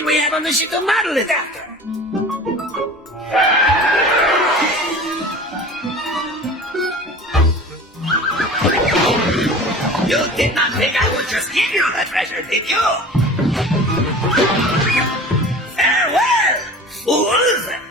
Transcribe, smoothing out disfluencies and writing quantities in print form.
thing we have on the ship to model it after. You did not think I would just give you the treasure, did you? Farewell, fools!